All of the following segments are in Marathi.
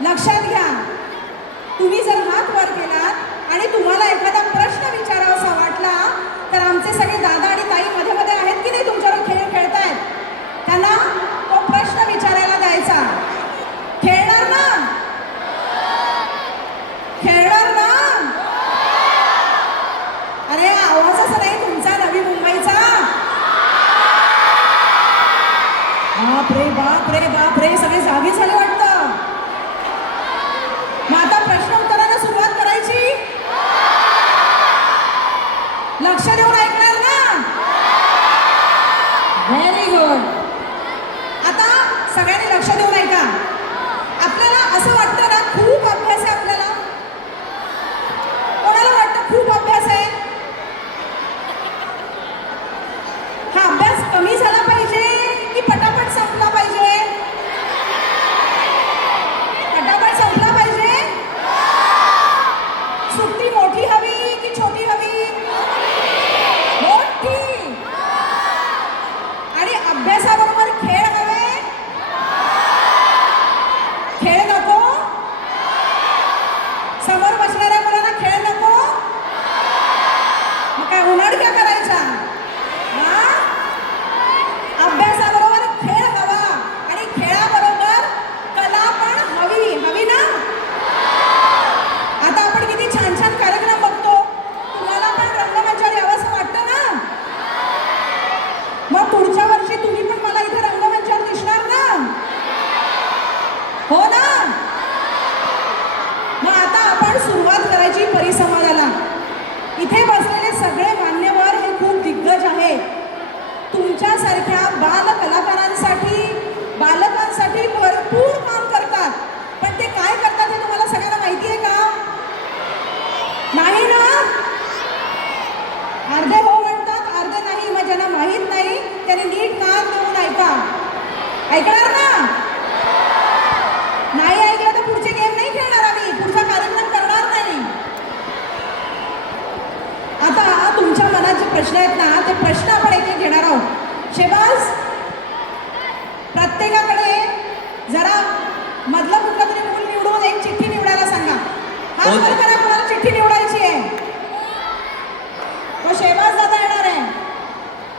लक्षात घ्या, तुम्ही जर हात वर केलात आणि तुम्हाला एखादा प्रश्न विचारावासा वाटला तर आमचे सगळे दादा आणि ताई मध्ये मध्ये आहेत की नाही तुमच्यावर खेळ खेळतायत, त्यांना तो प्रश्न विचारायला द्यायचा. खेळणार ना? खेळणार ना? अरे आवाजच नाही तुमचा नवी मुंबईचा. बापरे बापरे बापरे, सगळे जागे झाले वाटतं. मग आता प्रश्न उत्तराला सुरुवात करायची. लक्ष देऊन ऐकणार ना? Very good. आता सगळ्यांनी लक्ष देऊन ऐका. आपल्याला असं वाटतं ना खूप अभ्यास आहे आपल्याला. कोणाला वाटतं खूप अभ्यास आहे? हा अभ्यास कमी झाला पाहिजे की पटापट संपला पाहिजे? पटापट संपला पाहिजे. सुट्टी मोठी हवी की छोटी हवी? मोठी. आणि अभ्यासाबरोबर खेळ हवे? खेळ नको? समोर बसणाऱ्या मुलांना खेळ नको? मग काय उन्हाळक्या करायच्या? अभ्यासाबरोबर खेळ हवा आणि खेळाबरोबर कला पण हवी. हवी ना? आता आपण किती छान छान कार्यक्रम बघतो. तुम्हाला पण रंगमंचावर यावंसं वाटतं ना? मग पुढच्या वर्षी तुम्ही पण मला इथे रंगमंचावर दिसणार ना? हो ना? मग आता आपण सुरुवात करायची परिसंवादाला. इथे बसलेले सगळे मान्यवर हे खूप दिग्गज आहेत. तुमच्यासारख्या बाल कलाकारांसाठी, बालकांसाठी भरपूर काम करतात. पण ते काय करतात हे तुम्हाला सगळ्यांना माहिती आहे का? नाही ना? अर्धे हो म्हणतात, अर्धे नाही. मग ज्यांना माहीत नाही त्यांनी नीट कान देऊन ऐका. ऐकणार ना? नाही ऐकलं तर पुढचे गेम नाही खेळणार आम्ही, पुढचा कार्यक्रम करणार नाही. आता तुमच्या मनात जे प्रश्न आहेत ना ते प्रश्न आपण एक एक घेणार आहोत. शेबाज, प्रत्येकाकडे जरा मधलं कुठलं तरी मूल निवडून एक चिठ्ठी निवडायला सांगा. हा वर करा, कोणाला चिठ्ठी निवडायची आहे. तो शेबाज दादा येणार आहे.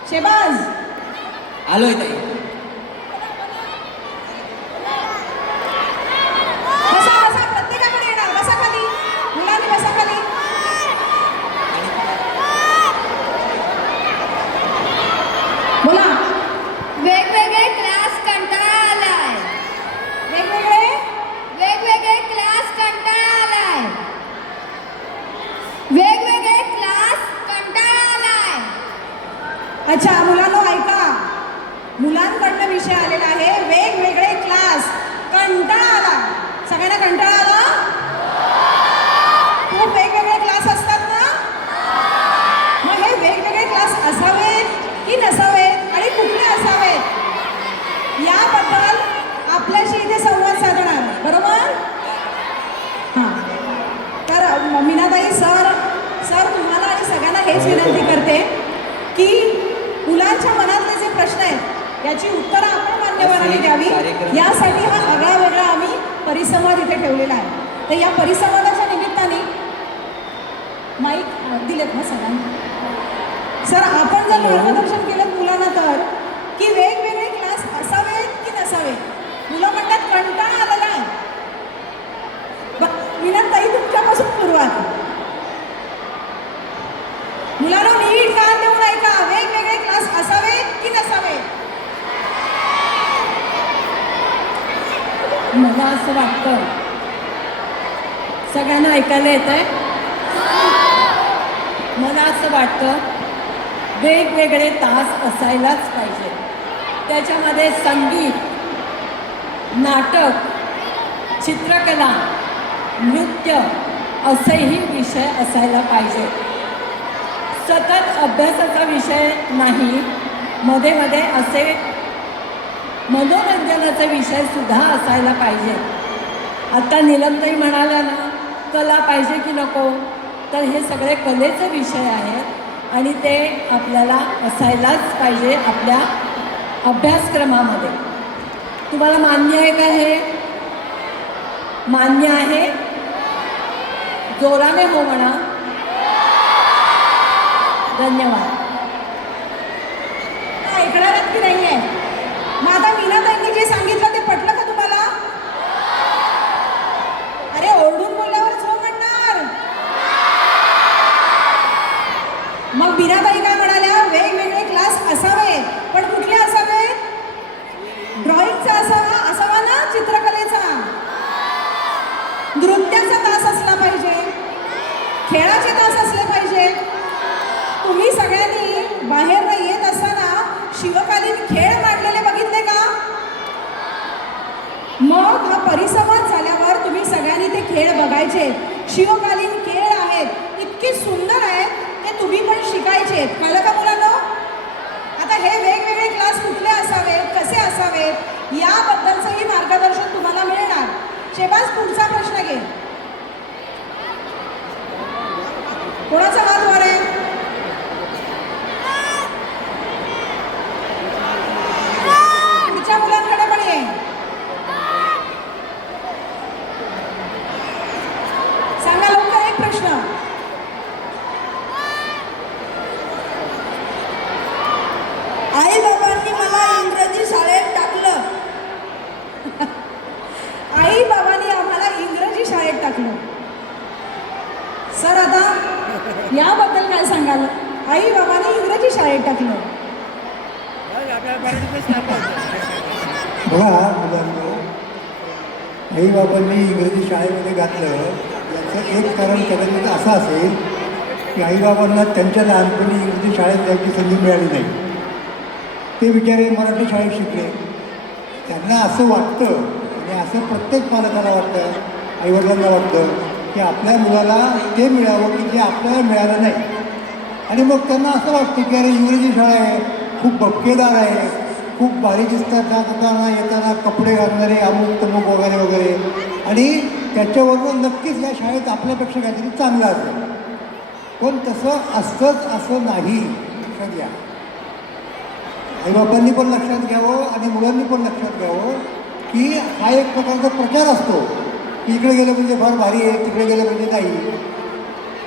शेबाज आलोय ताई. बसा बसा, प्रत्येकाकडे येणार. बसा खाली, मुलांनी बसा खाली. बोला. वेगवेगळे क्लास कंटाळा आलाय. वेगवेगळे वेगवेगळे क्लास कंटाळा आलाय. वेगवेगळे क्लास कंटाळा आलाय. अच्छा मुलांनो ऐका, मुलांकडनं विषय आलेला आहे वेगवेगळे क्लास कंटाळा आला. सगळ्यांना कंटाळा आला? खूप वेगवेगळे क्लास असतात ना? मग हे वेगवेगळे क्लास असावेत की नसावेत आणि कुठले असावेत याबद्दल आपल्याशी इथे संवाद साधणार. बरोबर? हां, तर मीनाताई सर तुम्हाला आणि सगळ्यांना हेच विनंती करते की मुलांच्या मनातले जे प्रश्न आहेत याची उत्तरं आपण मान्यवरांनी द्यावी. यासाठी हा आगळा वेगळा आम्ही परिसंवाद इथे ठेवलेला आहे. तर या परिसंवादाच्या निमित्ताने माईक दिलेत ना सगळ्यांना. सर आपण जर मार्गदर्शन केलं मुलांना तर की वेगवेगळे क्लास असावेत की नसावेत. मुलं म्हणतात कंटाळा आलेला आहे. मीनाताई तुमच्यापासून सुरुवात. मुलांना नीट कान देऊन ऐका. वेगवेगळे क्लास असावेत की नसावेत? मला असं वाटतं, सगळ्यांना ऐकायला येत आहे? मला असं वाटतं वेगवेगळे तास असायलाच पाहिजे. त्याच्यामध्ये संगीत, नाटक, चित्रकला, नृत्य असेही विषय असायला पाहिजे. सतत अभ्यासाचा विषय नाही, मध्ये मध्ये असे मनोरंजनाचे विषयसुद्धा असायला पाहिजे. आता नीलमताई म्हणाल्या ना कला पाहिजे की नको, तर हे सगळे कलेचे विषय आहेत आणि ते आपल्याला असायलाच पाहिजे आपल्या अभ्यासक्रमामध्ये. तुम्हाला मान्य आहे का हे? मान्य आहे? जोराने हो म्हणा. धन्यवाद. ऐकणारच की नाहीये? मग आता मीनाताईंनी जे सांगितलं ते पटलं का तुम्हाला? अरे ओरडून बोलल्यावर जो म्हणणार. मग मीनाताई काय म्हणाल्या? वेगवेगळे क्लास असावेत, पण कुठले असावेत? ड्रॉइंगचा असावा ना, चित्रकलेचा, नृत्याचा तास असला पाहिजे, खेळाचे तास असले पाहिजे. तुम्ही सगळ्यांनी बाहेर येत असताना शिवकालीन खेळ मांडलेले बघितले का? मग हा परिसंवाद झाल्यावर तुम्ही सगळ्यांनी ते खेळ बघायचे. शिवकालीन खेळ आहेत, इतके सुंदर आहेत, ते तुम्ही पण शिकायचे. कळलं का मुलांनो? आता हे वेगवेगळे क्लास कुठले असावेत, कसे असावेत, याबद्दलचंही मार्गदर्शन तुम्हाला मिळणार. शेबाज, पुढचा प्रश्न घे. कोणाचा हात वर आहे? पुढच्या मुलांकडे पण ये. सांगा लवकर एक प्रश्न. आई बाबांनी मला इंग्रजी शाळेत टाकलं. आई बाबांनी आम्हाला इंग्रजी शाळेत टाकलं. सर, आता याबद्दल काय सांगाल? आई बाबांनी इंग्रजी शाळेत टाकलं. बघा मुलांना, आई बाबांनी इंग्रजी शाळेमध्ये घातलं याचं एक कारण कदाचित असं असेल की आईबाबांना त्यांच्या लहानपणी इंग्रजी शाळेत जायची संधी मिळाली नाही. ते बिचारे मराठी शाळेत शिकले. त्यांना असं वाटतं, आणि असं प्रत्येक पालकाला वाटतं, आईवडिलांना वाटतं की आपल्या मुलाला ते मिळावं की जे आपल्याला मिळालं नाही. आणि मग त्यांना असं वाटतं की अरे इंग्रजी शाळा आहे, खूप बक्केदार आहे, खूप भारी दिसतात, जाताना येताना कपडे घालणारे, अमुक तमुक वगैरे वगैरे, आणि त्याच्यावरून नक्कीच या शाळेत आपल्यापेक्षा काहीतरी चांगलं असेल. पण तसं असतंच असं नाही. लक्षात घ्या. आईबापांनी पण लक्षात घ्यावं आणि मुलांनी पण लक्षात घ्यावं की हा एक प्रकारचा प्रचार असतो की इकडे गेलं म्हणजे फार भारी आहे, तिकडे गेलं म्हणजे नाही.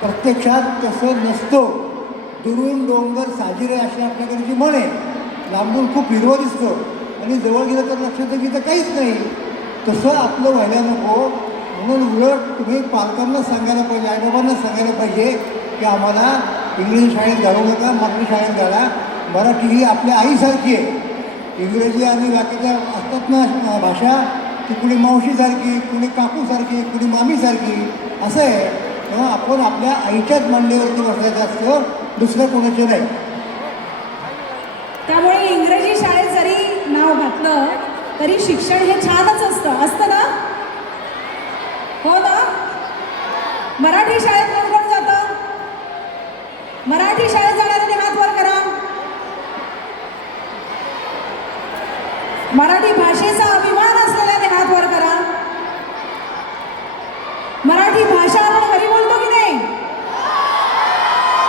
प्रत्यक्षात तसं नसतं. दुरून डोंगर साजिरे अशी आपल्याकडे जी म्हण आहे. लांबून खूप हिरवं दिसतं आणि जवळ गेलं तर लक्षात येतं की तर काहीच नाही. तसं आपलं व्हायला नको. म्हणून उलट तुम्ही पालकांना सांगायला पाहिजे, आईबाबांना सांगायला पाहिजे की आम्हाला इंग्रजी शाळेत घालू नका, मराठी शाळेत घाला. मराठी ही आपल्या आईसारखी आहे. इंग्रजी आणि बाकीच्या असतात ना भाषा, ती कुणी मावशीसारखी, कुणी काकूसारखी, कुणी मामीसारखी असं आहे. तेव्हा आपण आपल्या आईच्याच मांडीवरती बसायचं असतं, दुसऱ्या कोणाचे नाही. त्यामुळे इंग्रजी शाळेत जरी नाव घातलं तरी शिक्षण हे छानच असतं ना? हो ना? मराठी शाळेत कोण कोण जातं? मराठी शाळेत जाणाऱ्यांनी हात वर करा. मराठी भाषेचा अभिमान असलेल्याने हात वर करा. मराठी भाषा आपण घरी बोलतो की नाही?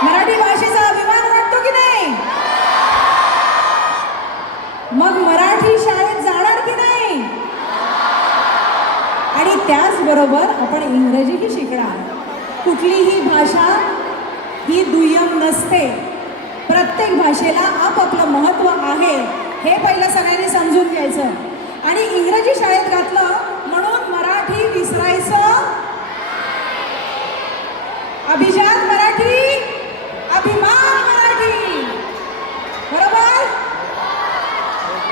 मराठी भाषेचा अभिमान वाटतो की नाही? मग मराठी शाळेत जाणार की नाही? आणि त्याचबरोबर आपण इंग्रजीही शिकणार. कुठलीही भाषा ही दुय्यम नसते. प्रत्येक भाषेला आपापलं महत्त्व आहे, हे पहिलं सगळ्यांनी समजून घ्यायचं. आणि इंग्रजी शाळेत घातलं म्हणून मराठी विसरायचं. अभिजात मराठी, अभिमान मराठी. बरोबर?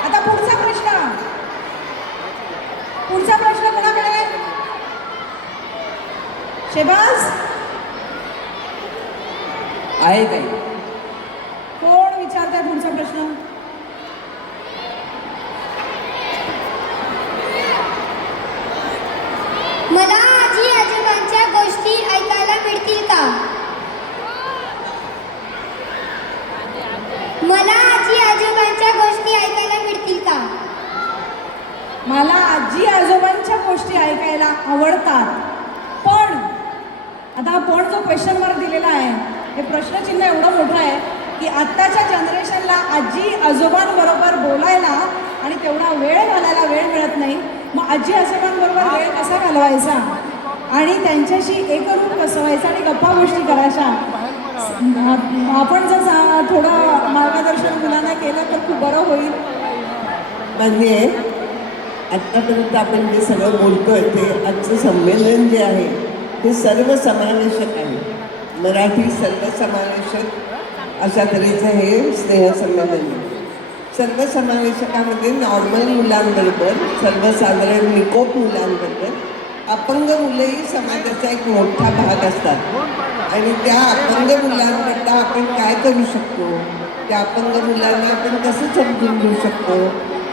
आता पुढचा प्रश्न कोणाकडे? शेबाज, आहे ताई. कोण विचारताय पुढचा प्रश्न? मला आजी आजोबांच्या गोष्टी ऐकायला मिळतील का? मला आजी आजोबांच्या गोष्टी ऐकायला मिळतील का? मला आजी आजोबांच्या गोष्टी ऐकायला आवडतात. पण आता हा पण जो क्वेश्चन मार्क दिलेला आहे, हे प्रश्नचिन्ह एवढं मोठं आहे की आत्ताच्या जनरेशनला आजी आजोबांबरोबर बोलायला आणि तेवढा वेळ घालायला वेळ मिळत नाही. मग आजी आजोबांबरोबर वेळ कसा घालवायचा आणि त्यांच्याशी एकरूप कसं व्हायचं आणि गप्पा गोष्टी करायच्या. आपण जर थोडं मार्गदर्शन मुलांना केलं तर खूप बरं होईल. म्हणजे आत्तापर्यंत आपण जे सगळं बोलतोय ते आजचं संमेलन जे आहे ते सर्वसमावेशक आहे. मराठी सर्वसमावेशक अशा तऱ्हेचं हे स्नेहसंमेलन आहे. सर्वसमावेशकामध्ये नॉर्मल मुलांबरोबर सर्वसाधारण निकोप मुलांबरोबर अपंग मुलंही समाजाचा एक मोठा भाग असतात आणि त्या अपंग मुलांकरता आपण काय करू शकतो, त्या अपंग मुलांना आपण कसं समजून घेऊ शकतो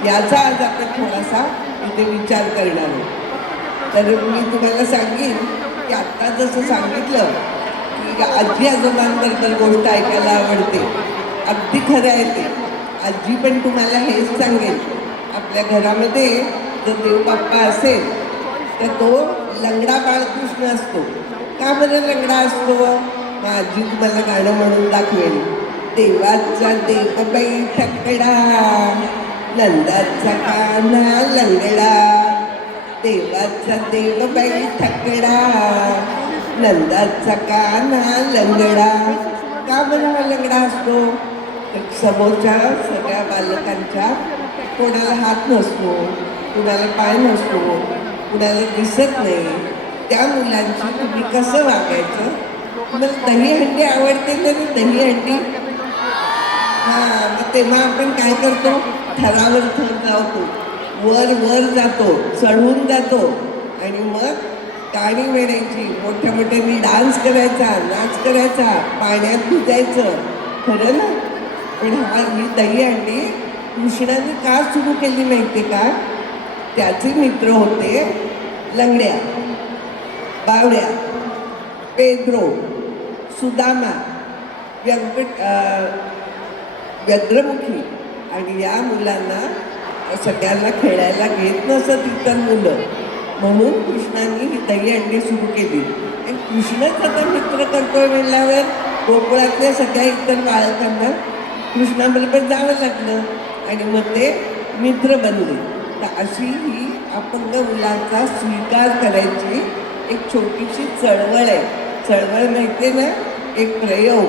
याचा आज आपण थोडासा इथे विचार करणार आहोत. तर मी तुम्हाला सांगेन की आत्ता जसं सांगितलं की आजी आजोबांबद्दल गोष्ट ऐकायला आवडते, अगदी खरं आहे ते. आजी पण तुम्हाला हेच सांगेल, आपल्या घरामध्ये जर देव बाप्पा असेल तर तो लंगडा बाळकृष्ण असतो. का बरं लंगडा असतो? मग आजी तुम्हाला गाणं म्हणून दाखवेल. देवाचा देव बाई ठकडा, नंदाचा कान्हा लंगडा. देवाचा देव बाई ठकडा, नंदाचा कान्हा लंगडा. का बरं हा लंगडा असतो? तर समोरच्या सगळ्या बालकांच्या कोणाला हात नसतो, कुणाला पाय नसतो, कुणाला दिसत नाही. त्या मुलांची तुम्ही कसं वागायचं? तुम्हाला दहीहंडी आवडते ना, दहीहंडी? हां, मग तेव्हा आपण काय करतो? थरावर थर लावतो, वर वर जातो, चढून जातो आणि मग गाणी म्हणायची, मोठ्या मोठ्यांनी डान्स करायचा, नाच करायचा, पाण्यात भिजायचं. खरं ना? पण ही दहीहंडी कृष्णाने का सुरू केली माहिती का? त्याचे मित्र होते लंगड्या, बावड्या, पेद्रो, सुदामा, व्यग्रमुखी. आणि या मुलांना सगळ्यांना खेळायला घेत नसत इतर मुलं, म्हणून कृष्णाने ही दहीहंडी सुरू केली. आणि कृष्णच आता मित्र करतोय म्हणल्यावर गोकुळातल्या सगळ्या इतर बाळकांना कृष्णाबरोबर जावं लागलं आणि मग ते मित्र बनले. तर अशी ही अपंग मुलांचा स्वीकार करायची एक छोटीशी चळवळ आहे. चळवळ माहिती ना, एक प्रयोग,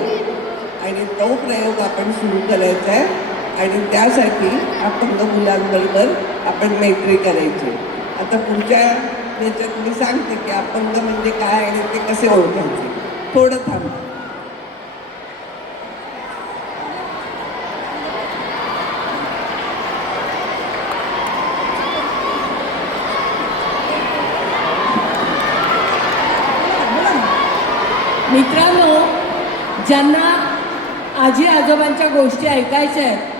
आणि तो प्रयोग आपण सुरू करायचा आहे. आणि त्यासाठी अपंग मुलांबरोबर आपण मैत्री करायची. आता पुढच्या याच्यात मी सांगते की अपंग म्हणजे काय आणि ते कसे ओळखायचे. थोडं थांबा. मित्रांनो, ज्यांना आजी आजोबांच्या गोष्टी ऐकायच्या आहेत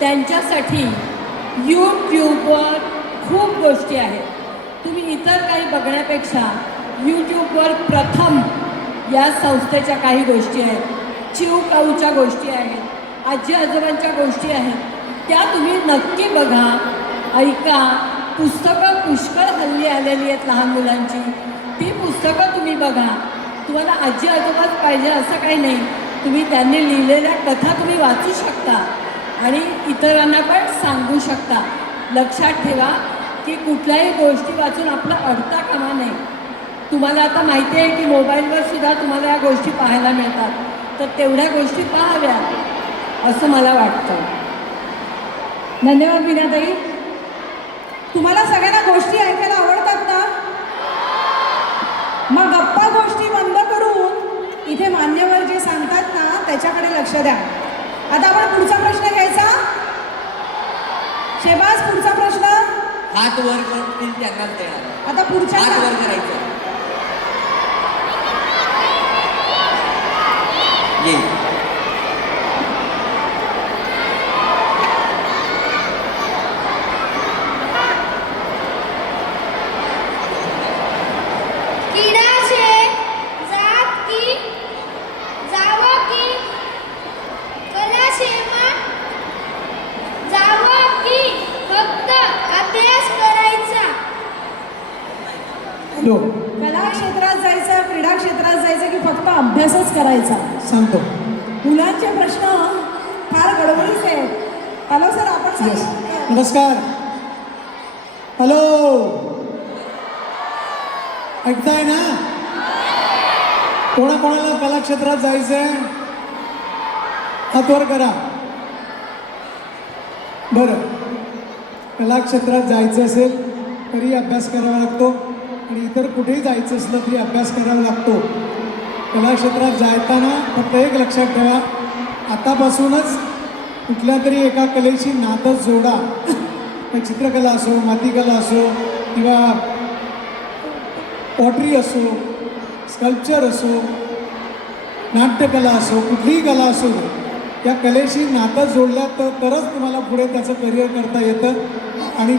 त्यांच्यासाठी यूट्यूबवर खूप गोष्टी आहेत. तुम्ही इतर काही बघण्यापेक्षा यूट्यूबवर प्रथम या संस्थेच्या काही गोष्टी आहेत, चिवकाऊच्या गोष्टी आहेत, आजी आजोबांच्या गोष्टी आहेत, त्या तुम्ही नक्की बघा, ऐका. पुस्तकं पुष्कळ हल्ली आलेली आहेत लहान मुलांची, ती पुस्तकं तुम्ही बघा. तुम्हाला आजी आजोबाच पाहिजे असं काही नाही, तुम्ही त्यांनी लिहिलेल्या कथा तुम्ही वाचू शकता आणि इतरांना पण सांगू शकता. लक्षात ठेवा की कुठल्याही गोष्टी वाचून आपला अडता कामा नये. तुम्हाला आता माहिती आहे की मोबाईलवर सुद्धा तुम्हाला या गोष्टी पाहायला मिळतात, तर तेवढ्या गोष्टी पाहाव्या असं मला वाटतं. धन्यवाद मीनाताई. तुम्हाला सगळ्यांना गोष्टी ऐकायला आवडतात ना? मग गप्पा गोष्टी बंद करून इथे मान्यवर जे सांगतात ना त्याच्याकडे लक्ष द्या. आता आपण पुढचा प्रश्न घ्यायचा. शेबाज, पुढचा प्रश्न. हात वर करतील त्यांनाच देणार. आता पुढच्या हात वर करायचं. ये. किडाशे जात की जावं की कलाशेमा जावं की फक्त अभ्यास करायचा. हॅलो, कला क्षेत्रात जायचं, क्रीडा क्षेत्रात जायचं की फक्त अभ्यासच करायचा? सांगतो. मुलांचे प्रश्न फार गडबडीचे आहेत. हॅलो सर, आपण येस, सांगितलं. नमस्कार. हॅलो, ऐकताय ना? कोणाकोणाला कलाक्षेत्रात जायचंय हात वर करा. बरं, कलाक्षेत्रात जायचं असेल तरी अभ्यास करावा लागतो आणि इतर कुठेही जायचं असलं तरी अभ्यास करावा लागतो. कलाक्षेत्रात जाताना फक्त एक लक्षात ठेवा, आतापासूनच कुठल्या तरी एका कलेशी नातं जोडा. चित्रकला असो, मातीकला असो किंवा पॉटरी असो, स्कल्पचर असो, नाट्यकला असो, कुठलीही कला असो, त्या कलेशी नातं जोडल्या तरच तुम्हाला पुढे त्याचं करिअर करता येतं आणि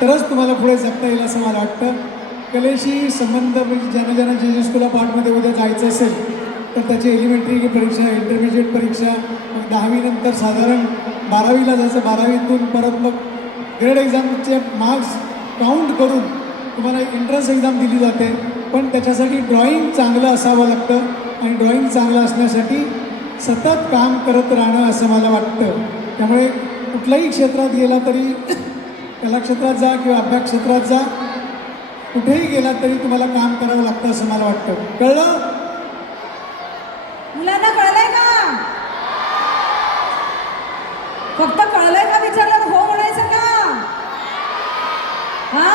तरच तुम्हाला पुढे जगता येईल असं मला वाटतं. कलेशी संबंध म्हणजे ज्यांना जे स्कूल ऑफ आर्टमध्ये उद्या जायचं असेल तर त्याची एलिमेंटरी परीक्षा, इंटरमिजिएट परीक्षा, मग 10वी नंतर साधारण 12वीला जायचं, 12वीतून परत मग ग्रेड एक्झामचे मार्क्स काउंट करून तुम्हाला एंट्रन्स एक्झाम दिली जाते. पण त्याच्यासाठी ड्रॉइंग चांगलं असावं लागतं आणि ड्रॉइंग चांगलं असण्यासाठी सतत काम करत राहणं असं मला वाटतं. त्यामुळे कुठल्याही क्षेत्रात गेला तरी, कलाक्षेत्रात जा किंवा अभ्यास क्षेत्रात जा, कुठेही गेला तरी तुम्हाला काम करावं लागतं असं मला वाटतं. कळलं? मुलांना कळलंय का? फक्त कळलंय का विचारलं हो म्हणायचं का? हा,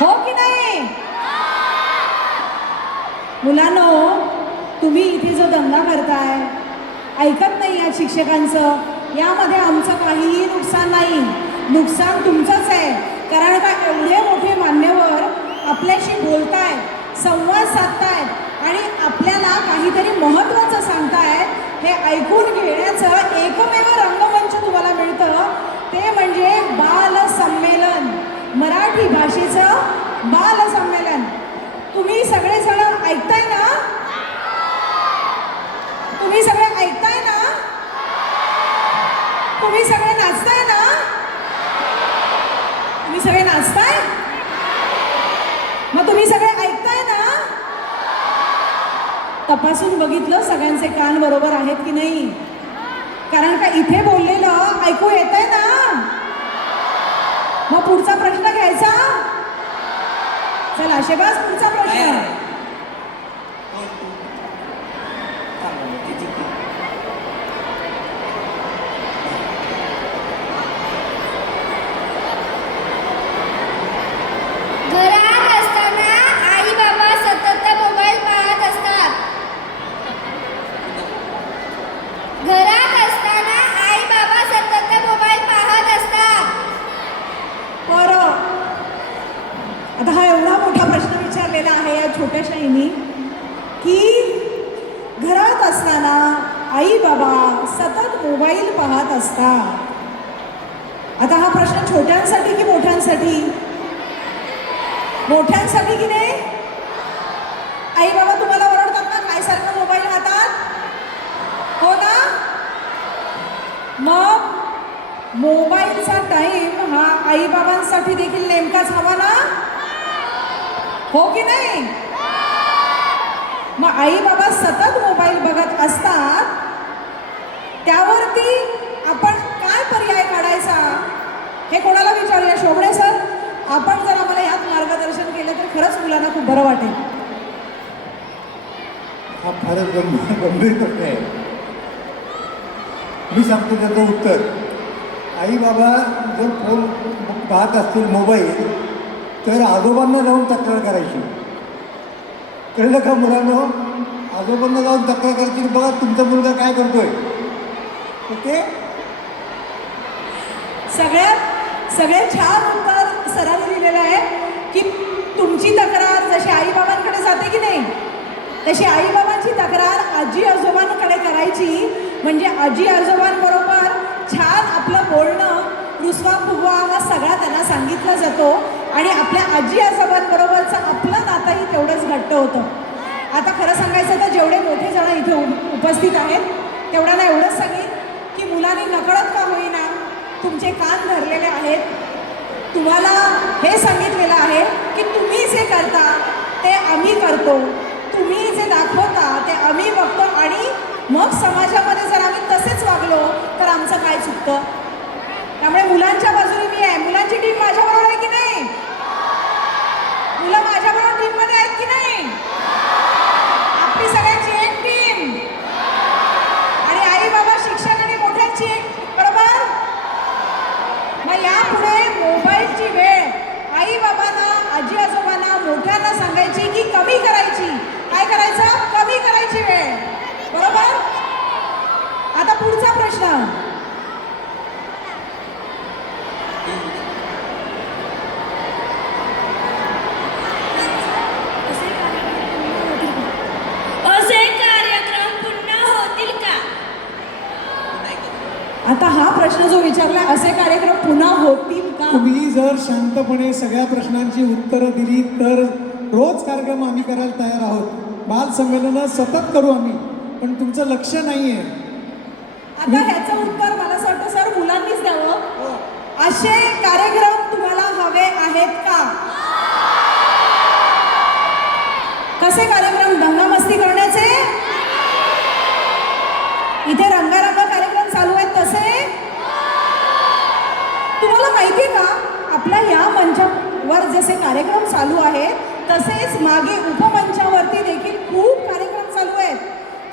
हो की नाही? मुलांनो, तुम्ही इथे जो दंगा करताय, ऐकत नाही या शिक्षकांचं, यामध्ये आमचं काहीही नुकसान नाही. नुकसान तुमचंच आहे. कारण का एवढे मोठे मान्यवर आपल्याशी बोलतायत, संवाद साधतायत आणि आपल्याला काहीतरी महत्त्वाचं सांगतायत, हे ऐकून घेण्याचं एकमेव रंगमंच तुम्हाला मिळतं ते म्हणजे बाल संमेलन, मराठी भाषेचं बाल संमेलन. तुम्ही सगळेजण ऐकताय ना? तुम्ही सगळे ऐकताय ना? तुम्ही सगळे नाचताय ना? तुम्ही सगळे नाचताय? मग तुम्ही सगळे ऐकताय ना? तपासून बघितलं सगळ्यांचे कान बरोबर आहेत की नाही? कारण का इथे बोललेलं ऐकू येतंय ना? मग पुढचा प्रश्न घ्यायचा. चला शेबाज, पुढचा काय प्रश्न. आहे? कोण तू? थांबा, तिची ती. घरात असताना आई बाबा सतत मोबाईल पाहत असतात. घरात असताना आई बाबा सतत मोबाईल पाहत असतात. बरं, आता हा एवढा मोठा प्रश्न विचारलेला आहे या छोट्याशाहीनी की घरात असताना आई बाबा सतत मोबाईल पाहत असतात. आता हा प्रश्न छोट्यांसाठी की मोठ्यांसाठी? मोठ्यांसाठी की नाही? आई बाबा तुम्हाला ओरडतात ना, काय सारखं मोबाईल हातात? हो ना? मग मोबाईलचा टाइम हा आई बाबांसाठी देखील नेमकाच हवा ना? हो की नाही? मग आई बाबा सतत मोबाईल बघत असतात, त्यावरती आपण काय पर्याय काढायचा हे कोणाला विचारूया? शोभणे सर, आपण जर आम्हाला यात मार्गदर्शन केलं तर खरंच मुलांना खूप बरं वाटेल. हा फारच गंभीर प्रश्न आहे. मी सांगतो त्याचं उत्तर. आई बाबा जर फोन पाहत असतील मोबाईल, तर आजोबांना जाऊन तक्रार करायची. कळलं का मुलांना? आजोबांना जाऊन तक्रार करायची, बघा तुमचा मुलगा काय करतोय. ओके, सगळ्यात छान उत्तर सरांनी दिलेलं आहे की तुमची तक्रार जशी आई बाबांकडे जाते की नाही, तशी आई बाबांची तक्रार आजी आजोबांकडे करायची. म्हणजे आजी आजोबांबरोबर छान आपलं बोलणं, रुसवा फुगवा हा सगळा त्यांना सांगितला जातो आणि आपल्या आजी आजोबांबरोबरचं आपलं नातंही तेवढंच घट्ट होतं. आता खरं सांगायचं तर जेवढे मोठे जण इथे उपस्थित आहेत तेवढ्यांना एवढंच सांगेन की मुलांनी नकळत का होईना तुमचे कान धरलेले आहेत. तुम्हाला हे सांगितलेलं आहे की तुम्ही जे करता ते आम्ही करतो, तुम्ही जे दाखवता ते आम्ही बघतो आणि मग समाजामध्ये जर आम्ही तसेच वागलो तर आमचं काय चुकतं. त्यामुळे मुलांच्या बाजूने मी आहे. मुलांची टीम मोबाईलची वेळ आई बाबांना, आजी आजोबांना, मोठ्यांना सांगायची की कमी करायची. काय करायचं? कमी करायची वेळ. बरोबर? आता पुढचा प्रश्न. असे कार्यक्रम पुन्हा होतील का? आता हा प्रश्न जो विचारला, असे कार्यक्रम पुन्हा होतील का? तुम्ही जर शांतपणे सगळ्या प्रश्नांची उत्तरं दिली तर रोज कार्यक्रम आम्ही करायला तयार आहोत. बाल संमेलनं सतत करू आम्ही, पण तुमचं लक्ष नाही आहे. आता ह्याचं उत्तर मला असं वाटतं सर मुलांनीच द्यावं. असे कार्यक्रम तुम्हाला हवे आहेत का? कसे कार्यक्रम? दंगामस्ती करण्याचे? इथे रंगारंग कार्यक्रम चालू आहेत तसे? तुम्हाला माहिती आहे का आपल्या या मंचावर जसे कार्यक्रम चालू आहेत तसेच मागे उपमंचावरती देखील खूप कार्यक्रम चालू आहेत.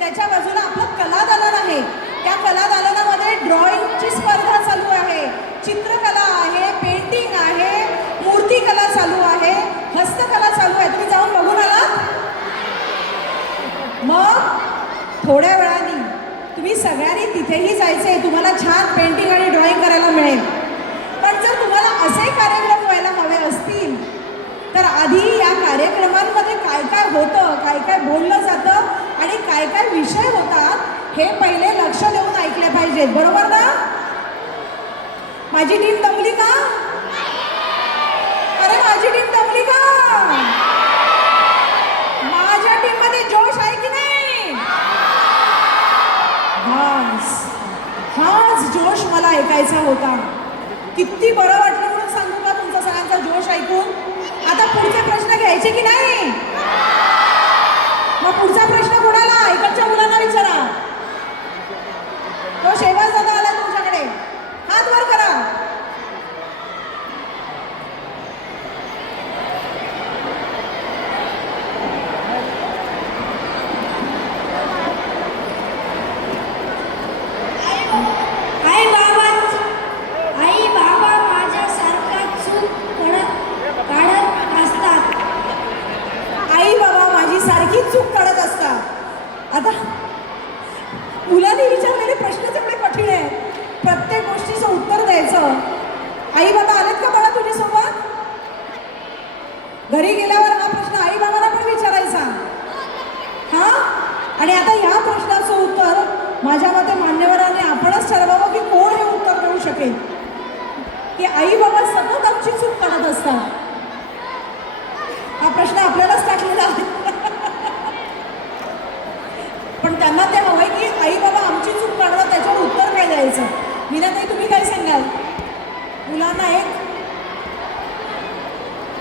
त्याच्या बाजूला आपलं कलादालन आहे. त्या कलादालनामध्ये ड्रॉइंगची स्पर्धा चालू आहे, चित्रकला आहे, पेंटिंग आहे, मूर्तिकला चालू आहे, हस्तकला चालू आहे. तुम्ही जाऊन बघून आलात? मग थोड्या वेळाने तुम्ही सगळ्यांनी तिथेही जायचे. तुम्हाला छान पेंटिंग आणि ड्रॉइंग करायला मिळेल. पण जर तुम्हाला असे कार्यक्रम व्हायला हवे असतील तर आधी या कार्यक्रमांमध्ये काय काय होतं, काय काय बोललं जातं आणि काय काय विषय होतात हे पहिले लक्ष देऊन ऐकले पाहिजेत. बरोबर ना? माझी टीम दमली का? अरे माझी टीम दमली का? माझ्या टीम मध्ये जोश आहे की नाही? हाच जोश मला ऐकायचा होता. किती बरं वाटलं म्हणून सांगू का तुमचा सगळ्यांचा जोश ऐकून. आता पुढचे प्रश्न घ्यायचे की नाही? मग पुढचा प्रश्न कोणाला? इकडच्या मुलांना विचारा. तो शेवाज दादा आला तुमच्याकडे, हात वर करा. आई बाबा माझ्यासारखा चूक काढत असतात. आई बाबा माझी सारखी चूक काढत असतात. आता मुलांनी विचारलेले प्रश्न तेवढे कठीण आहे. प्रत्येक गोष्टीचं उत्तर द्यायचं. आई बाबा आलेत का बाळा तुझ्यासोबत? घरी गेल्यावर हा प्रश्न आई बाबांना पण विचारायचा. हा, आणि आता ह्या प्रश्नाचं उत्तर माझ्या मते मान्यवरांनी आपणच ठरवावं की कोण हे उत्तर देऊ शकेल. की आई बाबा सतत आमची चूक काढत असतात. हा प्रश्न आपल्यालाच टाकलेला आहे. पण त्यांना ते हवंय की आई बाबा आमची चूक काढतात, त्याच्यावर उत्तर काय द्यायचं. मीनाताई तुम्ही काय सांगाल मुलांना? एक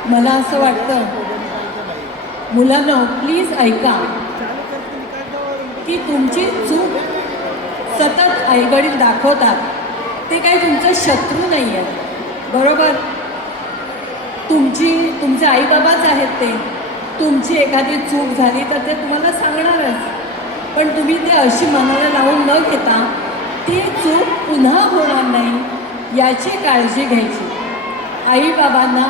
मला असं वाटतं मुलांना प्लीज ऐका की तुमची चूक सतत आईवडील दाखवतात ते काही तुमचं शत्रू नाही आहे. बरोबर? तुमचे आईबाबाच आहेत ते. तुमची एखादी चूक झाली तर ते तुम्हाला सांगणारच. पण तुम्ही ते अशी मनाला लावून न घेता ती चूक पुन्हा होणार नाही याची काळजी घ्यायची. आईबाबांना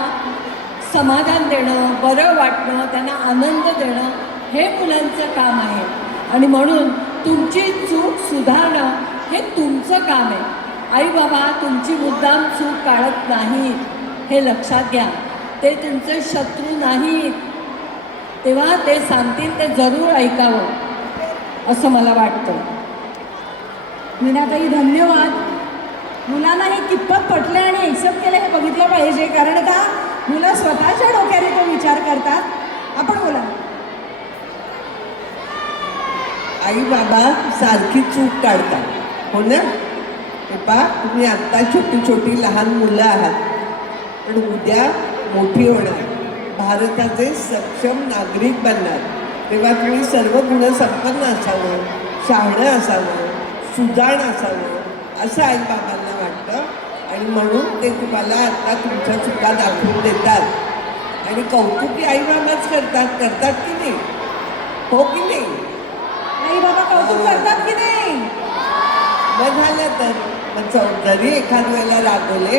समाधान देणं, बरं वाटणं, त्यांना आनंद देणं हे मुलांचं काम आहे. आणि म्हणून तुमची चूक सुधारणं हे तुमचं काम आहे. आई बाबा तुमची मुद्दाम चूक काढत नाहीत हे लक्षात घ्या. ते तुमचे शत्रू नाहीत. तेव्हा ते सांगतील ते जरूर ऐकावं असं मला वाटतं. मीनाताई धन्यवाद. मुलांना हे कितपत पटले आणि एक्सेप्ट केलं हे बघितलं पाहिजे. कारण का मुलं स्वतःच्या डोक्याने तो विचार करतात. आपण बोला. आई बाबा सारखी चूक काढतात, हो ना? हे पहा, तुम्ही आत्ता छोटी छोटी लहान मुलं आहात, पण उद्या मोठी होणार, भारताचे सक्षम नागरिक बनणार. तेव्हा तुम्ही सर्व गुणसंपन्न असावं, शहाणं असावं, सुजाण असावं असं आई बाबांना वाटतं. आणि म्हणून ते तुम्हाला आता तुमच्या चुका दाखवून देतात आणि कौतुकी आई बाबाच करतात की नाही? हो की नाही? आई बाबा कौतुक करतात की नाही? मग झालं तर मग जरी एखाद वेळेला रागवले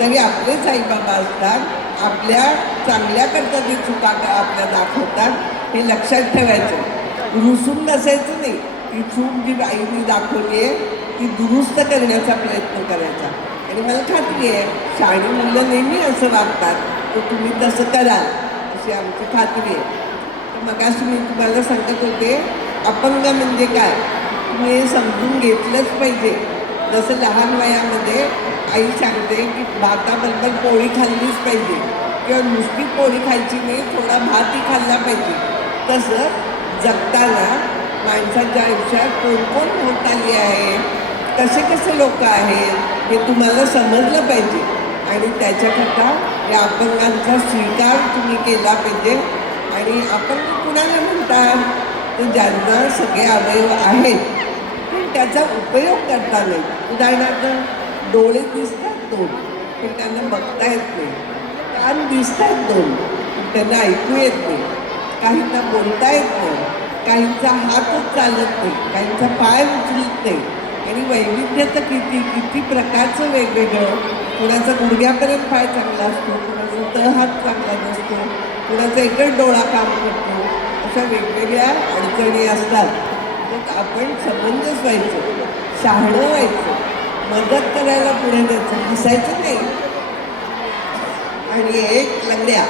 तरी आपलेच आईबाबा असतात, आपल्या चांगल्याकरता जे चुका आपल्या दाखवतात हे लक्षात ठेवायचं. रुसून नसायचं नाही. ती चूक जी आईने दाखवली आहे ती दुरुस्त करण्याचा प्रयत्न करायचा. आणि मला खात्री आहे शाळी मुलं नेहमी असं वागतात, तर तुम्ही तसं कराल अशी आमची खात्री आहे. तर मगाशी मी तुम्हाला सांगत होते अपंग म्हणजे काय, तुम्ही हे समजून घेतलंच पाहिजे. जसं लहान वयामध्ये आई सांगते की भाताबरोबर पोळी खाल्लीच पाहिजे किंवा नुसती पोळी खायची नाही, थोडा भातही खाल्ला पाहिजे. तसं जगताना माणसाच्या आयुष्यात कोण कोण होत आली आहे, कसे कसे लोक आहेत हे तुम्हाला समजलं पाहिजे. आणि त्याच्याकरता या अपंगांचा स्वीकार तुम्ही केला पाहिजे. आणि अपंग कुणाला म्हणतात, तर ज्यांना सगळे अवयव आहेत पण त्याचा उपयोग करता नाही. उदाहरणार्थ डोळे दिसतात 2 पण त्यांना बघता येत नाही, कान दिसतात 2 पण त्यांना ऐकू येत नाही, काहींना बोलता येत नाही, काहींचा हातच चालत नाही, काहींचा पाय उचलत नाही. आणि वैविध्य तर किती किती प्रकारचं वेगवेगळं. कुणाचा गुडघ्यापर्यंत पाय चांगला असतो, कुणाचा तळहात चांगला नसतो, कुणाचा एकच डोळा काम करतो. अशा वेगवेगळ्या अडचणी असतात. मग आपण समंजस व्हायचं, शहाणं व्हायचं, मदत करायला पुढे द्यायचं, हसायचं नाही. आणि एक लंगड्या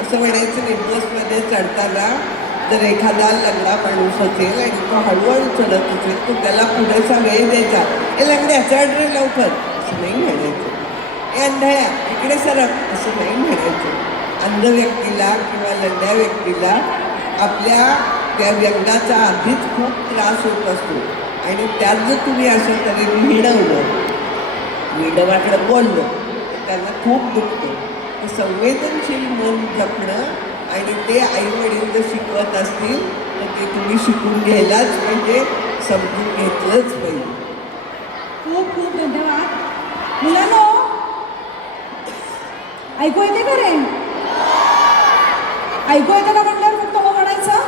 असं म्हणायचं नाही. बसमध्ये चढताना जर एखादा लंगडा माणूस असेल आणि तो हळूहळू चढत असेल तर त्याला पुरेसा वेळ द्यायचा. हे लंगड्या चढ रे लवकर असं नाही म्हणायचं. हे अंधळ्या इकडे सरक असं नाही म्हणायचं. अंध व्यक्तीला किंवा लंगड्या व्यक्तीला आपल्या त्या व्यंगाचा आधीच खूप त्रास होत असतो. आणि त्यात जर तुम्ही अशा तऱ्हेने विडवाकडं बोललं तर त्यांना खूप दुखतं. संवेदनशील मन जपणं आणि ते आईवडील जर शिकवत असतील तर ते तुम्ही शिकून घ्यायलाच पाहिजे, समजून घेतलंच पाहिजे. खूप खूप धन्यवाद. मुलांनो ऐकू येते का रे? ऐकू येतं का म्हटलं फक्त हो म्हणायचं?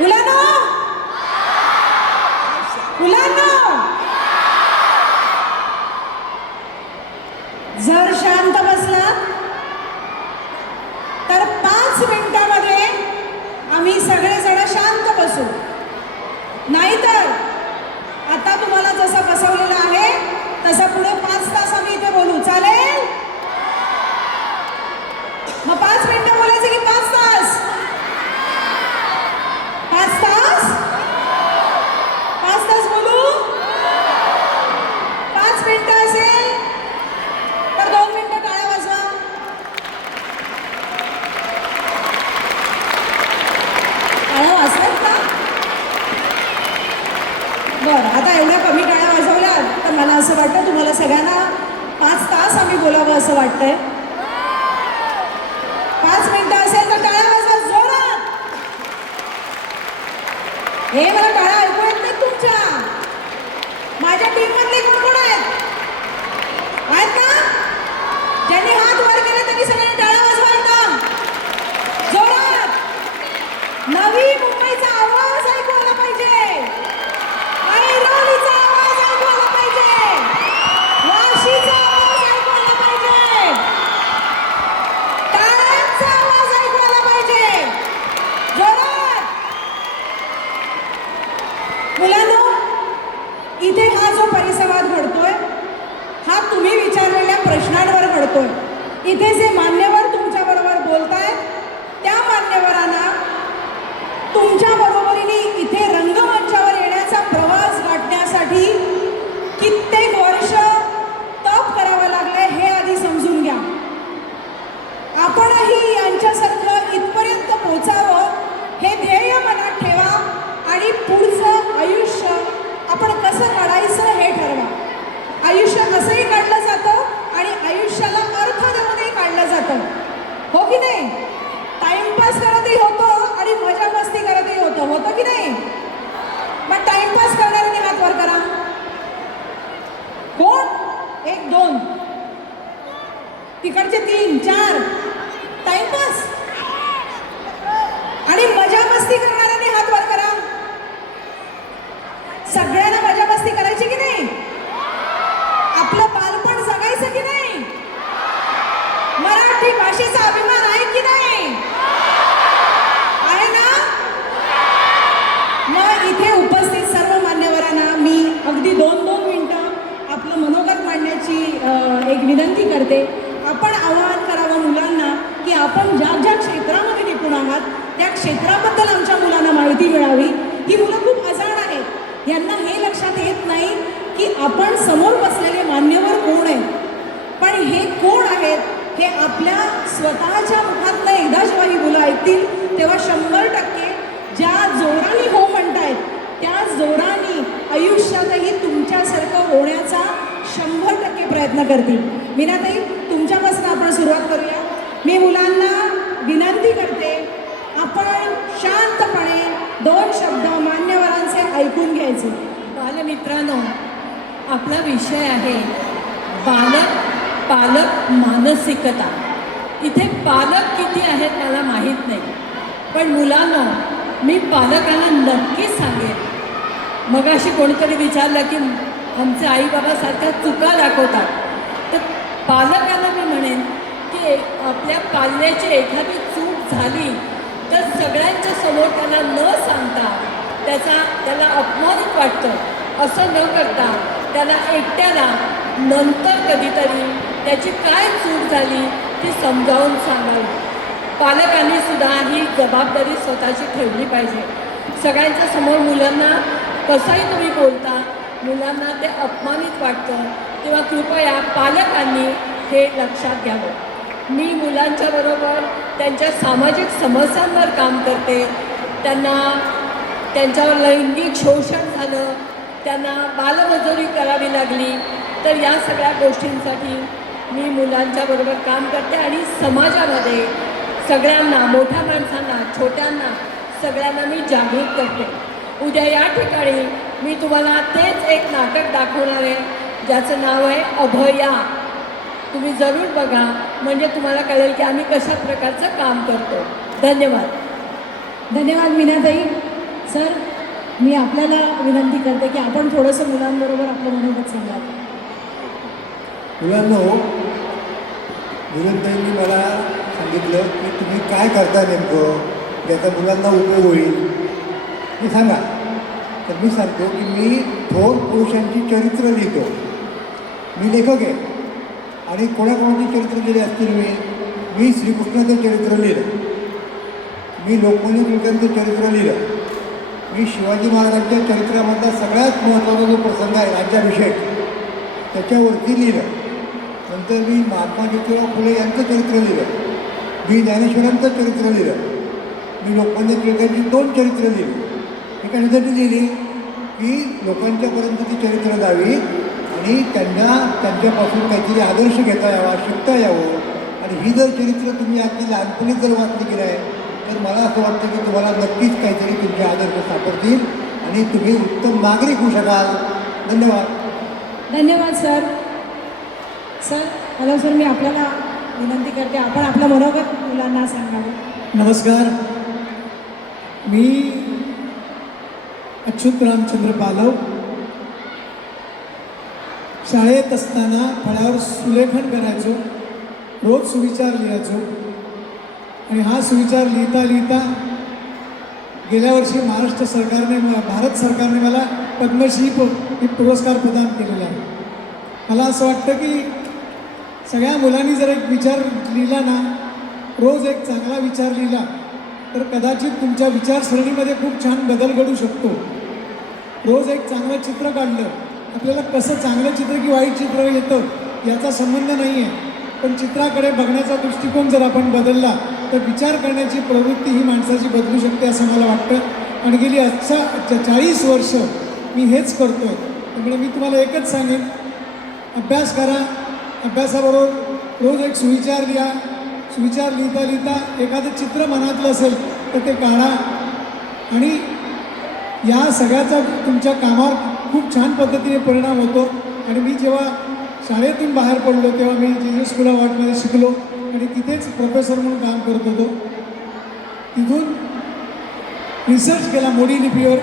मुलांनो मुलांनो जर शांत बसलात तर 5 मिनिटामध्ये आम्ही सगळेजण शांत बसू. नाहीतर आता तुम्हाला जसं बसवलेलं आहे तसं पुढे 5 तास आम्ही इथे बोलू. चालेल? मग 5 मिनिटं बोलायचं की 5 तास? 5 तास? 5 तास बोलू? 5 मिनिटं असेल तर 2 मिनिटं टाळ्या वाजवा. टाळ्या वाजतात का? बरं, आता एवढ्या कमी टाळ्या वाजवल्या तर मला असं वाटतं तुम्हाला सगळ्यांना 5 तास आम्ही बोलावं असं वाटतंय. 5 मिनिटं असेल तर टाळ्या वाजवा जोरात. हे मला टाळ्या ऐकू येत नाही तुमच्या. माझ्या टीम मधले कोण कोण आहेत? आहेत का? ज्यांनी हात वर केले त्यांनी सगळ्यांनी टाळ्या वाजवा एकदम जोरात. नवी मुंबईचा आवाज ऐकू आला पाहिजे, ऐरोलीचा आवाज ऐकू आला पाहिजे, वाशीचा आवाज ऐकू आला पाहिजे, टाळ्यांचा आवाज ऐकू आला पाहिजे जोरात. मुलांनो इथे हा जो परिसंवाद घडतोय हा तुम्ही विचारलेल्या प्रश्नांवर घडतोय. इथे जे मान्यवर तुमच्या बरोबर बोलतायत त्या मान्यवरांना तुमच्या बरोबरीने इथे रंगमंचावर येण्याचा प्रवास गाठण्यासाठी कित्येक वर्ष तप करावं लागलंय हे आधी समजून घ्या. आपणही यांच्यासारखं इथपर्यंत पोहोचावं हे ध्येय मनात ठेवा आणि पुढचं आयुष्य आपण कसं काढायचं हे ठरवा. आयुष्य असंही काढलं जातं आणि आयुष्याला अर्थ देऊनही काढलं जातं, हो की नाही? टाइमपास करतही होतं आणि मजा मस्ती करतही होतं की नाही? मग टाइमपास करणाऱ्यांनी हात वर करा. कोण? 1 2 तिकडचे 3 4. टाइमपास आणि मजा मस्ती करणाऱ्यांनी हात वर करा. सगळ्यांना मजा मस्ती करायची की नाही? आपलं बालपण जगायचं की नाही? एक विनंती करते, आपण आवाहन करावं मुलांना की आपण ज्या ज्या क्षेत्रामध्ये निपुण आहात त्या क्षेत्राबद्दल आमच्या मुलांना माहिती मिळावी. ही मुलं खूप अजाण आहेत, यांना हे लक्षात येत नाही की आपण समोर बसलेले मान्यवर कोण आहेत, पण हे कोण आहेत हे आपल्या स्वतःच्या मुखातनं एकदा जेव्हा ही मुलं ऐकतील तेव्हा 100% ज्या जोराने हो म्हणतायत त्या जोराने आयुष्यातही तुमच्यासारखं होण्याचा 100% प्रयत्न करतील. मीनाताई, तुमच्यापासून आपण सुरुवात करूया. मी मुलांना विनंती करते, आपण शांतपणे 2 शब्द मान्यवरांचे ऐकून घ्यायचे. बालमित्रांनो, आपला विषय आहे बालक पालक मानसिकता. इथे पालक किती आहेत मला माहीत नाही, पण मुलांना मी पालकांना नक्की सांगेन. मगाशी कोणीतरी विचारलं की आमचे आई बाबासारख्या चुका दाखवतात, तर पालकांना मी म्हणेन की आपल्या पाल्याची एखादी चूक झाली तर सगळ्यांच्या समोर त्यांना न सांगता त्याला अपमानित वाटतं असं न करता त्याला एकट्याला नंतर कधीतरी त्याची काय चूक झाली ती समजावून सांगावी. पालकांनी सुद्धा ही जबाबदारी स्वतःची ठेवली पाहिजे. सगळ्यांच्या समोर मुलांना कसंही तुम्ही बोलता, मुलांना ते अपमानित वाटतं, तेव्हा कृपया पालकांनी हे लक्षात घ्यावं. मी मुलांच्याबरोबर त्यांच्या सामाजिक समस्यांवर काम करते. त्यांच्यावर लैंगिक शोषण झालं, त्यांना बालमजुरी करावी लागली, तर या सगळ्या गोष्टींसाठी मी मुलांच्याबरोबर काम करते आणि समाजामध्ये सगळ्यांना, मोठ्या माणसांना, छोट्यांना, सगळ्यांना मी जागृत करते. उद्या या ठिकाणी मी तुम्हाला तेच एक नाटक दाखवणार आहे ज्याचं नाव आहे अभया. तुम्ही जरूर बघा, म्हणजे तुम्हाला कळेल की आम्ही कशा प्रकारचं काम करतो. धन्यवाद. धन्यवाद मीनाताई. सर, मी आपल्याला विनंती करते की आपण थोडंसं मुलांबरोबर आपलं मनोगत सांगा. मुलांनो, मुलांनी मला सांगितलं की तुम्ही काय करता नेमकं ज्याचा मुलांना उपयोग होईल मी सांगा. तर मी सांगतो की मी थोर पुरुषांची चरित्र लिहितो. मी लेखक आहे आणि कोणाकोणाची चरित्र लिहिली असतील मी श्रीकृष्णाचं चरित्र लिहिलं, मी लोकमान्य टिळकांचं चरित्र लिहिलं, मी शिवाजी महाराजांच्या चरित्रामधला सगळ्यात महत्त्वाचा जो प्रसंग आहे राज्याभिषेक त्याच्यावरती लिहिलं. नंतर मी महात्मा ज्योतिराव फुले यांचं चरित्र लिहिलं, मी ज्ञानेश्वरांचं चरित्र लिहिलं, मी लोकमान्य टिळकांची 2 चरित्र लिहिली. ही कशासाठी लिहिली की लोकांच्यापर्यंत ती चरित्र जावी आणि त्यांना त्यांच्यापासून काहीतरी आदर्श घेता यावा, शिकता यावं. आणि ही जर चरित्र तुम्ही अगदी लहानपणी जर वाचली गेलं आहे तर मला असं वाटतं की तुम्हाला नक्कीच काहीतरी तुमचे आदर्श सापडतील आणि तुम्ही उत्तम नागरिक होऊ शकाल. धन्यवाद. धन्यवाद सर. सर, हॅलो सर, मी आपल्याला विनंती करते आपण आपलं मनोगत मुलांना सांगावं. नमस्कार, मी अच्युत रामचंद्र पालव. शाळेत असताना फळ्यावर सुलेखन करायचो, रोज सुविचार लिहायचो आणि हा सुविचार लिहिता लिहिता गेल्या वर्षी भारत सरकारने मला पद्मश्री पुरस्कार प्रदान केलेला आहे. मला असं वाटतं की सगळ्या मुलांनी जर एक विचार लिहिला ना, रोज एक चांगला विचार लिहिला तर कदाचित तुमच्या विचारसरणीमध्ये खूप छान बदल घडू शकतो. रोज एक चांगलं चित्र काढलं, आपल्याला कसं चांगलं चित्र की वाईट चित्र येतं याचा संबंध नाही आहे, पण चित्राकडे बघण्याचा दृष्टिकोन जर आपण बदलला तर विचार करण्याची प्रवृत्ती ही माणसाची बदलू शकते असं मला वाटतं. आणि गेली 40 वर्ष मी हेच करतो आहे. त्यामुळे मी तुम्हाला एकच सांगेन, अभ्यास करा, अभ्यासाबरोबर रोज एक सुविचार लिहा. सुविचार लिहिता लिहिता एखादं चित्र मनातलं असेल तर ते काढा आणि या सगळ्याचा तुमच्या कामावर खूप छान पद्धतीने परिणाम होतो. आणि मी जेव्हा शाळेतून बाहेर पडलो तेव्हा मी जेजे स्कूल ऑफ आर्टमध्ये शिकलो आणि तिथेच प्रोफेसर म्हणून काम करत होतो. तिथून रिसर्च केला मोडी लिपीवर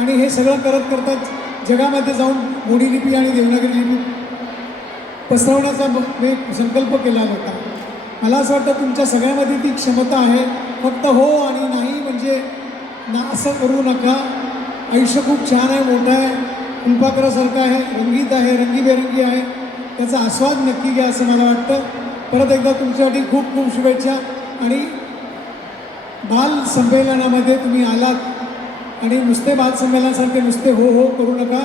आणि हे सगळं करत करतात जगामध्ये जाऊन मोडी लिपी आणि देवनागरी लिपी पसरवण्याचा मी संकल्प केला होता. मला असं वाटतं तुमच्या सगळ्यामध्ये ती क्षमता आहे, फक्त हो आणि नाही म्हणजे ना असं करू नका. आयुष्य खूप छान आहे, मोठं आहे, फुलपाखरासारखं आहे, रंगीत आहे, रंगीबेरंगी आहे त्याचा आस्वाद नक्की घ्या असं मला वाटतं. परत एकदा तुमच्यासाठी खूप खूप शुभेच्छा. आणि बाल संमेलनामध्ये तुम्ही आलात आणि नुसते बाल संमेलनासारखे नुसते हो हो करू नका,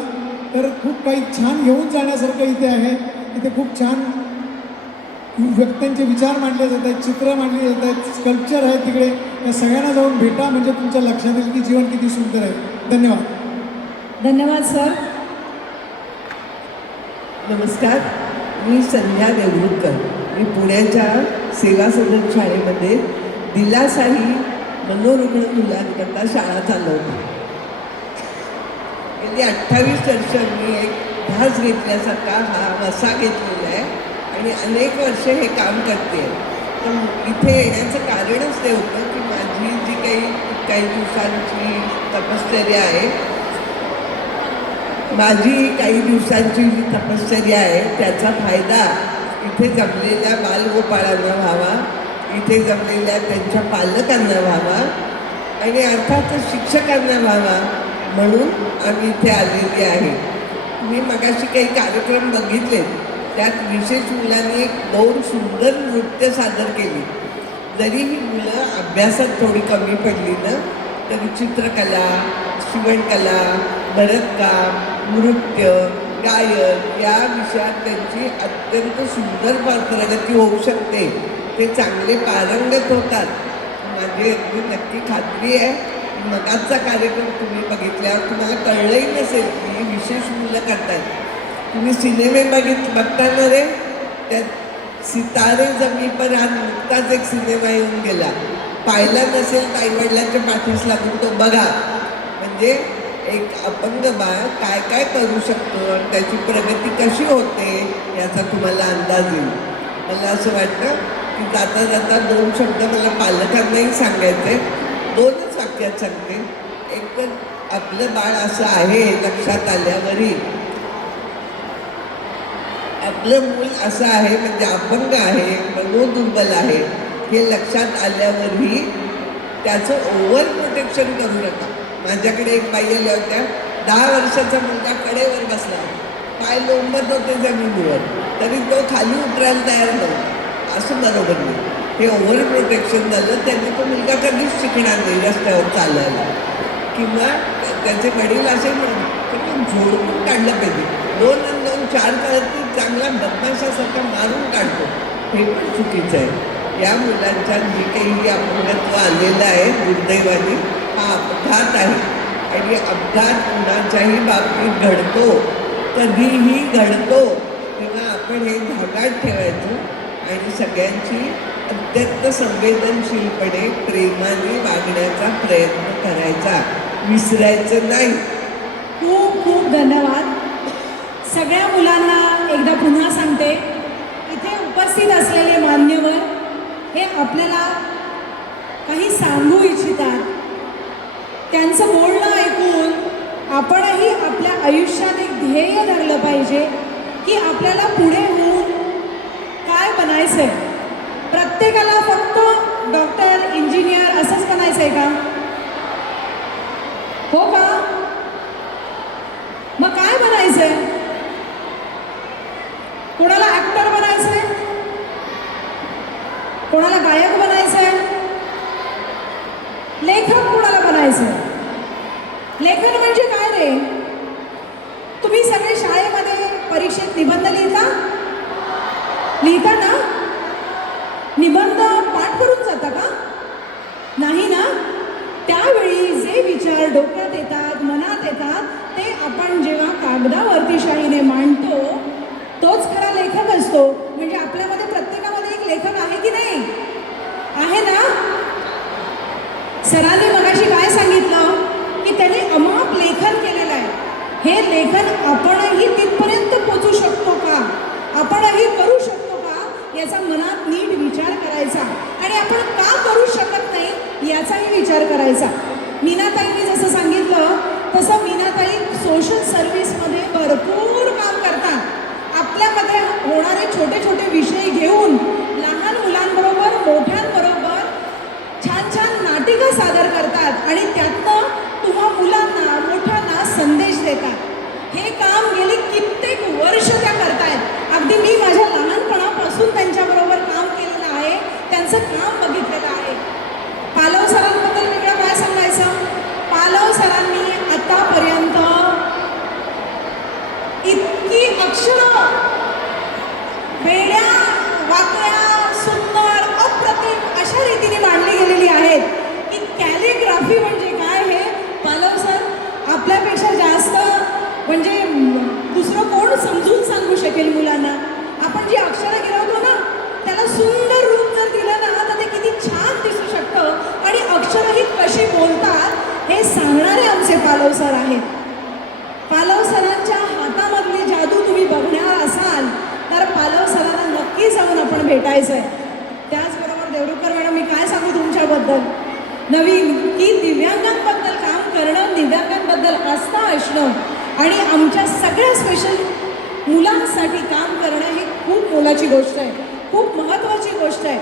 तर खूप काही छान घेऊन जाण्यासारखं इथे आहे. इथे खूप छान व्यक्तींचे विचार मांडले जात आहेत, चित्र मांडली जात आहेत, स्कल्पचर आहे तिकडे. या सगळ्यांना जाऊन भेटा, म्हणजे तुमच्या लक्षात येईल की जीवन किती सुंदर आहे. धन्यवाद. धन्यवाद सर. नमस्कार, मी संध्या देवरुखकर. मी पुण्याच्या सेवा सदन शाळेमध्ये दिलासाही मनोरुग्ण मुलांकरता शाळा चालवते. गेली 28 वर्ष मी एक ध्यास घेतल्यासारखा हा वसा घेतलेला आहे आणि अनेक वर्ष हे काम करते. पण इथे येण्याचं कारणच ते होतं की माझी जी काही दिवसांची तपश्चर्या आहे, माझी काही दिवसांची जी तपश्चर्या आहे त्याचा फायदा इथे जमलेल्या बालगोपाळांना व्हावा, इथे जमलेल्या त्यांच्या पालकांना व्हावा आणि अर्थातच शिक्षकांना व्हावा म्हणून आम्ही इथे आलेली आहे. मी मगाशी काही कार्यक्रम बघितले, त्यात विशेष मुलांनी 2 सुंदर नृत्य सादर केली. जरी ही मुलं अभ्यासात थोडी कमी पडली ना, तरी चित्रकला, शिवणकला, भरतकाम, नृत्य, गायन या विषयात त्यांची अत्यंत सुंदर प्रगती होऊ शकते. ते चांगले पारंगत होतात. माझी अगदी नक्की खात्री आहे. मगाचा कार्यक्रम तुम्ही बघितल्यावर तुम्हाला कळलंही नसेल की विशेष मुलं करतात. तुम्ही सिनेमे बघता ना रे, त्यात सितारे जमी पर हा नुकताच एक सिनेमा येऊन गेला. पाहिला नसेल तर आईवडिलांच्या पाठीस लागून तो बघा. म्हणजे एक अपंग बाळ काय काय करू शकतो आणि त्याची प्रगती कशी होते याचा तुम्हाला अंदाज येईल. मला असं वाटतं की जाता जाता 2 शब्द मला पालकांनाही सांगायचे. 2च वाक्यात सांगते. एक तर आपलं बाळ असं आहे लक्षात आल्यावरही, आपलं मूल असं आहे म्हणजे अपंग आहे, मनोदुर्बल आहे हे लक्षात आल्यावरही त्याचं ओव्हर प्रोटेक्शन करू नका. माझ्याकडे एक बाई आल्या होत्या, 10 वर्षाचा मुलगा कडेवर बसला, पाय लोंबत होते जमिनीवर, तरी तो खाली उतरायला तयार नव्हता. असं बरोबर नाही. हे ओव्हर प्रोटेक्शन झालं. त्यांनी तो मुलगा कधीच शिकणार नाही रस्त्यावर चालायला. किंवा त्याचे वडील असे म्हणून झोडपून काढलं पाहिजे. 2 आणि 2 4 करत चांगला बदमाशासारखा मारून काढतो, हे पण चुकीचं आहे. या मुलांच्या जे काही अपंगत्व आलेलं आहे दुर्दैवाने, हा अपघात आहे आणि अपघात कुणाच्याही बाबतीत घडतो, कधीही घडतो. तेव्हा आपण हे धागात ठेवायचं आणि सगळ्यांची अत्यंत संवेदनशीलपणे प्रेमाने वागण्याचा प्रयत्न करायचा, विसरायचं नाही. खूप खूप धन्यवाद. सगळ्या मुलांना एकदा पुन्हा सांगते, इथे उपस्थित असलेले मान्यवर हे आपल्याला काही सांगू इच्छितात. त्यांचं बोलणं ऐकून आपणही आपल्या आयुष्यात एक ध्येय धरलं पाहिजे की आपल्याला पुढे होऊन काय बनायचं आहे. प्रत्येकाला फक्त डॉक्टर, इंजिनियर असंच बनायचं आहे का? हो का? मग काय बनायचंय? कोणाला ऍक्टर बनायचंय, कोणाला गायक बनायचंय, लेखक कोणाला बनायचंय. लेखन म्हणजे काय रे? तुम्ही सगळे शाळेमध्ये परीक्षेत निबंध लिहिता ना? निबंध पाठ करून जाता का? नाही ना. त्यावेळी जे विचार डोक्यात येतात, मनात येतात, ते आपण जेव्हा कागदावरती शाईने मांडतो तोच खरा लेखक असतो. म्हणजे आपल्यामध्ये प्रत्येकामध्ये एक लेखक आहे की नाही? आहे ना. सरांनी मगाशी काय सांगितलं की त्याने अमाप लेखन केलेलं आहे. हे लेखन आपणही तिथपर्यंत पोचू शकतो का? आपणही करू शकतो का? याचा मनात नीट विचार करायचा आणि आपण का करू शकत नाही याचाही विचार करायचा. मीनाताईंनी जसं सांगितलं तसं मीनाताई सोशल सर्व्हिसमध्ये भरपूर काम करतात. आपल्यामध्ये होणारे छोटे छोटे विषय घेऊन लहान मुलांबरोबर मोठ्यांबरोबर छान छान नाटिका सादर करतात आणि त्यातनं तुम्हा मुलांना मोठ्यांना संदेश देतात. हे काम गेली कित्येक वर्ष त्या करतायत. अगदी मी जी अक्षरं गिरवतो ना त्याला सुंदर रूप जर दिलं ना तर ते किती छान दिसू शकतं आणि अक्षरं ही कशी बोलतात हे सांगणारे आमचे पालव सर आहेत. पालव सरांच्या हातामधली जादू तुम्ही बघणार असाल तर पालव सरांना नक्की जाऊन आपण भेटायचं आहे. त्याचबरोबर देवरुखकर मॅडम, मी काय सांगू तुमच्याबद्दल नवीन की दिव्यांगांबद्दल काम करणं, दिव्यांगांबद्दल आस्था असणं आणि आमच्या सगळ्या स्पेशल मुलांसाठी काम करणं ही खूप मोलाची गोष्ट आहे, खूप महत्त्वाची गोष्ट आहे.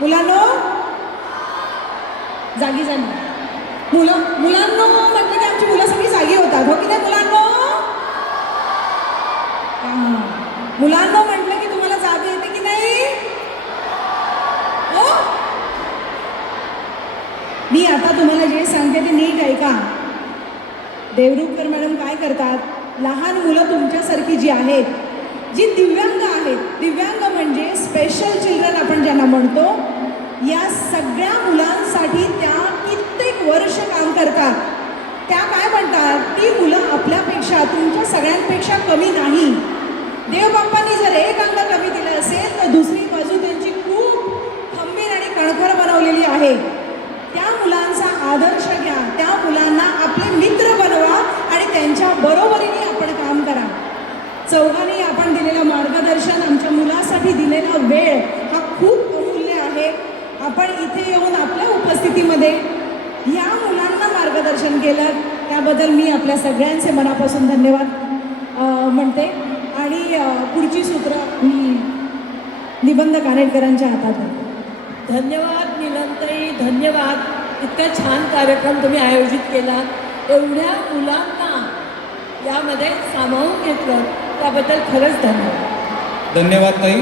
मुलांनो जागी जाणं मुलांनो म्हटलं की आमची मुलं सगळी जागी होतात, हो की नाही मुलांनो? मुलांनो म्हटलं की तुम्हाला जाग येते की नाही? हो. मी आता तुम्हाला जे सांगते ते नीट ऐका. देवरुखकर मॅडम काय करतात, लहान मुलं तुमच्यासारखी जी आहेत, जी दिव्यांग आहेत, दिव्यांग म्हणजे स्पेशल चिल्ड्रन आपण ज्यांना म्हणतो, या सगळ्या मुलांसाठी त्या कित्येक वर्ष काम करतात. त्या काय म्हणतात, ती मुलं आपल्यापेक्षा, तुमच्या सगळ्यांपेक्षा कमी नाही. देवबाप्पांनी जर एक अंग कमी दिलं असेल तर दुसरी बाजू त्यांची खूप खंबीर आणि कणखर बनवलेली आहे. त्या मुलांचा आदर्श घ्या, त्या मुलांना आपले मित्र बनवा आणि त्यांच्या बरोबरीने आपण काम करा. चौघांनी आपण दिलेलं मार्गदर्शन, आमच्या मुलासाठी दिलेला वेळ हा खूप अमूल्य आहे. आपण इथे येऊन आपल्या उपस्थितीमध्ये या मुलांना मार्गदर्शन केलं त्याबद्दल मी आपल्या सगळ्यांचे मनापासून धन्यवाद म्हणते. आणि पुढची सूत्र मी निबंध कानेटकरांच्या हातात देते. धन्यवाद नीलमताई, धन्यवाद. इतका छान कार्यक्रम तुम्ही आयोजित केला, एवढ्या मुलांना यामध्ये सामावून घेतलं त्याबद्दल खरंच धन्यवाद. धन्यवाद ताई.